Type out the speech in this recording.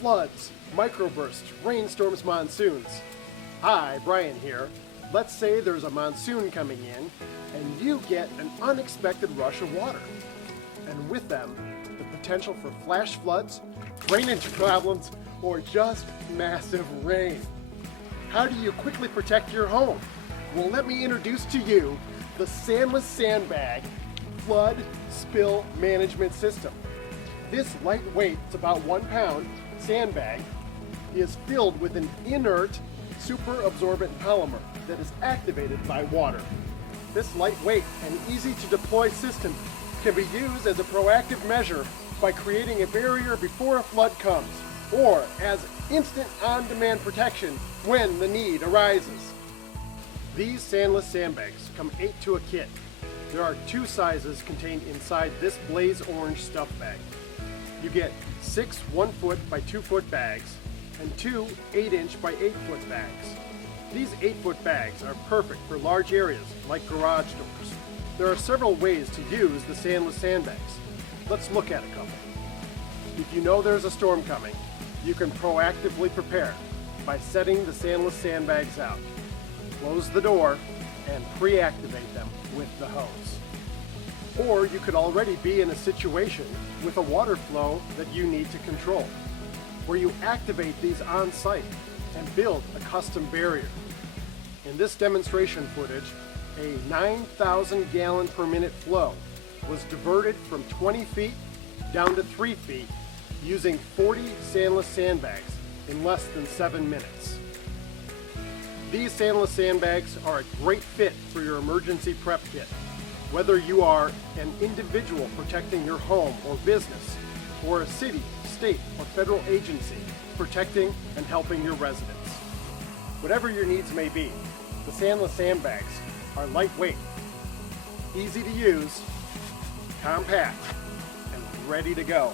floods, microbursts, rainstorms, monsoons. Hi, Brian here. Let's say there's a monsoon coming in and you get an unexpected rush of water. And with them, the potential for flash floods, drainage problems, or just massive rain. How do you quickly protect your home? Well, let me introduce to you the Sandless Sandbag Flood Spill Management System. This lightweight, it's about 1 pound, sandbag is filled with an inert, super absorbent polymer that is activated by water. This lightweight and easy to deploy system can be used as a proactive measure by creating a barrier before a flood comes, or as instant on-demand protection when the need arises. These Sandless sandbags come 8 to a kit. There are 2 sizes contained inside this blaze orange stuff bag. You get 6 1-foot by 2-foot bags and 2 8-inch by 8-foot bags. These 8-foot bags are perfect for large areas like garage doors. There are several ways to use the Sandless sandbags. Let's look at a couple. If you know there's a storm coming, you can proactively prepare by setting the Sandless sandbags out. Close the door and pre-activate them with the hose. Or you could already be in a situation with a water flow that you need to control, where you activate these on site and build a custom barrier. In this demonstration footage, a 9,000 gallon per minute flow was diverted from 20 feet down to 3 feet using 40 Sandless sandbags in less than 7 minutes. These Sandless sandbags are a great fit for your emergency prep kit, whether you are an individual protecting your home or business, or a city, state, or federal agency protecting and helping your residents. Whatever your needs may be, the Sandless sandbags are lightweight, easy to use, compact, and ready to go.